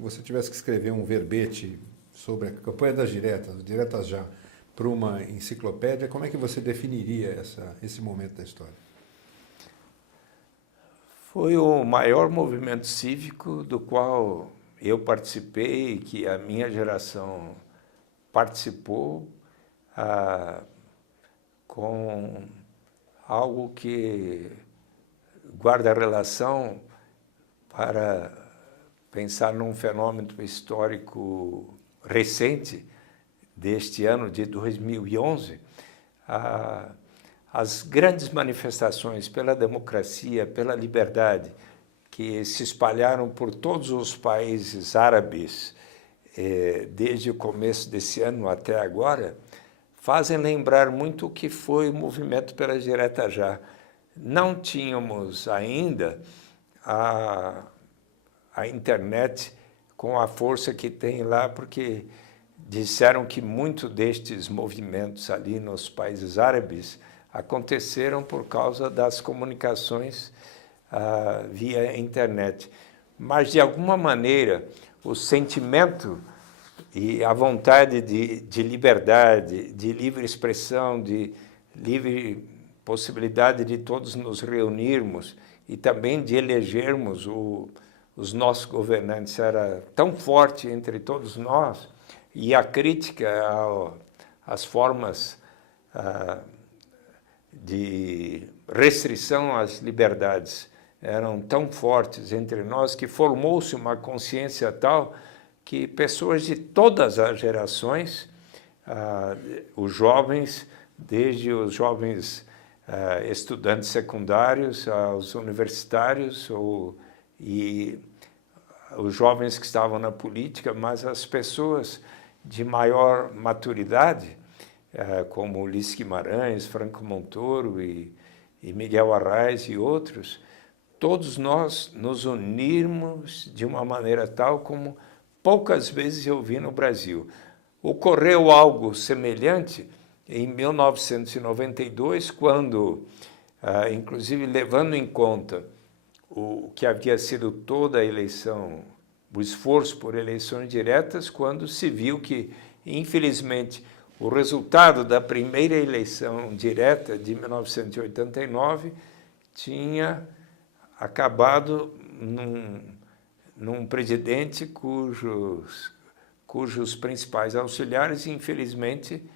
você tivesse que escrever um verbete sobre a campanha das diretas já, para uma enciclopédia, como é que você definiria esse momento da história? Foi o maior movimento cívico do qual eu participei, que a minha geração participou, com algo que guarda relação para pensar num fenômeno histórico recente deste ano de 2011, as grandes manifestações pela democracia, pela liberdade, que se espalharam por todos os países árabes desde o começo desse ano até agora, fazem lembrar muito o que foi o movimento pela direta já. Não tínhamos ainda a internet com a força que tem lá, porque disseram que muito destes movimentos ali nos países árabes aconteceram por causa das comunicações via internet. Mas, de alguma maneira, o sentimento e a vontade de liberdade, de livre expressão, de livre possibilidade de todos nos reunirmos e também de elegermos os nossos governantes era tão forte entre todos nós, e a crítica às formas de restrição às liberdades eram tão fortes entre nós que formou-se uma consciência tal que pessoas de todas as gerações, os jovens, desde os jovens estudantes secundários aos universitários e os jovens que estavam na política, mas as pessoas de maior maturidade, como Ulisses Guimarães, Franco Montoro e Miguel Arraes e outros, todos nós nos unirmos de uma maneira tal como poucas vezes eu vi no Brasil. Ocorreu algo semelhante em 1992, quando, inclusive levando em conta o que havia sido toda a eleição, o esforço por eleições diretas, quando se viu que, infelizmente, o resultado da primeira eleição direta de 1989 tinha acabado num presidente cujos principais auxiliares, infelizmente,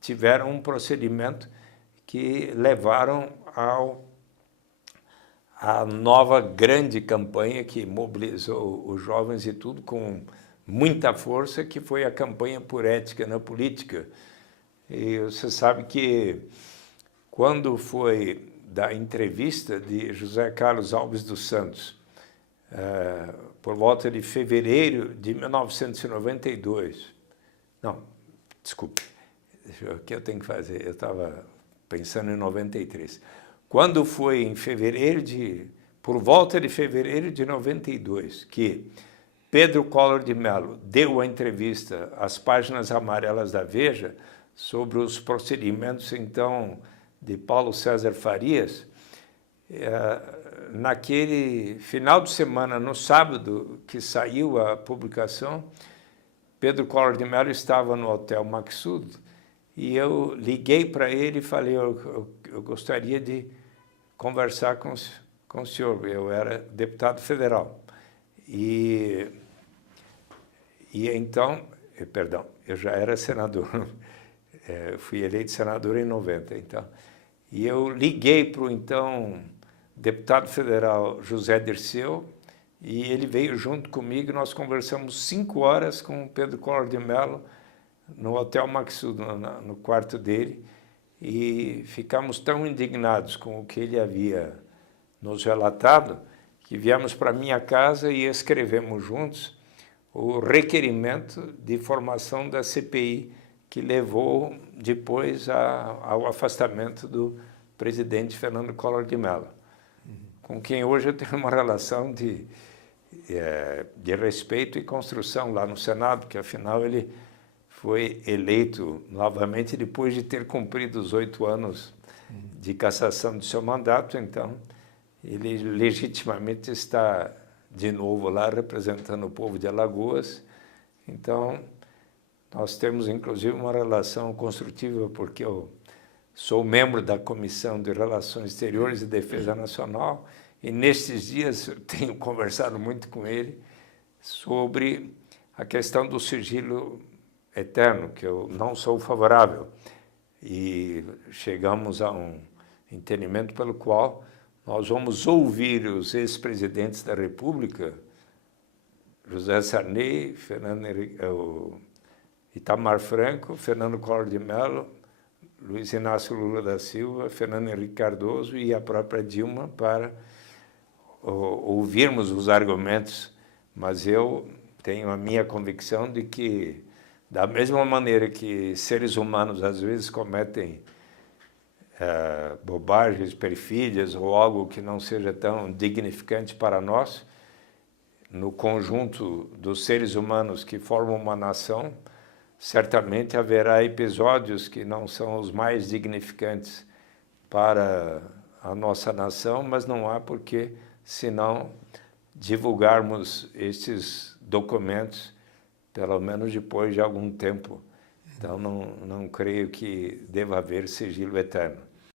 tiveram um procedimento que levaram a nova grande campanha que mobilizou os jovens e tudo com muita força, que foi a campanha por ética na política. E você sabe que quando foi da entrevista de José Carlos Alves dos Santos, por volta de fevereiro de 1992, não, desculpe, o que eu tenho que fazer? Eu estava pensando em 93. Quando foi em por volta de fevereiro de 92, que Pedro Collor de Mello deu a entrevista às páginas amarelas da Veja sobre os procedimentos, então, de Paulo César Farias, naquele final de semana, no sábado que saiu a publicação, Pedro Collor de Mello estava no Hotel Maqsud e eu liguei para ele e falei, eu gostaria de conversar com o senhor. Eu era deputado federal. E então, perdão, eu já era senador, fui eleito senador em 90, então. E eu liguei para o então deputado federal José Dirceu, e ele veio junto comigo, e nós conversamos 5 horas com o Pedro Collor de Mello no Hotel Maqsud, no quarto dele, e ficamos tão indignados com o que ele havia nos relatado, que viemos para minha casa e escrevemos juntos o requerimento de formação da CPI, que levou depois ao afastamento do presidente Fernando Collor de Mello, com quem hoje eu tenho uma relação de respeito e construção lá no Senado, que afinal ele foi eleito novamente depois de ter cumprido os 8 anos de cassação do seu mandato, então ele legitimamente está de novo lá representando o povo de Alagoas. Então, nós temos inclusive uma relação construtiva, porque eu sou membro da Comissão de Relações Exteriores e Defesa Nacional, e nestes dias eu tenho conversado muito com ele sobre a questão do sigilo eterno, que eu não sou favorável. E chegamos a um entendimento pelo qual nós vamos ouvir os ex-presidentes da República, José Sarney, Itamar Franco, Fernando Collor de Mello, Luiz Inácio Lula da Silva, Fernando Henrique Cardoso e a própria Dilma, para ouvirmos os argumentos, mas eu tenho a minha convicção de que, da mesma maneira que seres humanos às vezes cometem bobagens, perfídias ou algo que não seja tão dignificante para nós, no conjunto dos seres humanos que formam uma nação, certamente haverá episódios que não são os mais dignificantes para a nossa nação, mas não há por que, senão, divulgarmos estes documentos, pelo menos depois de algum tempo. Então, não creio que deva haver sigilo eterno.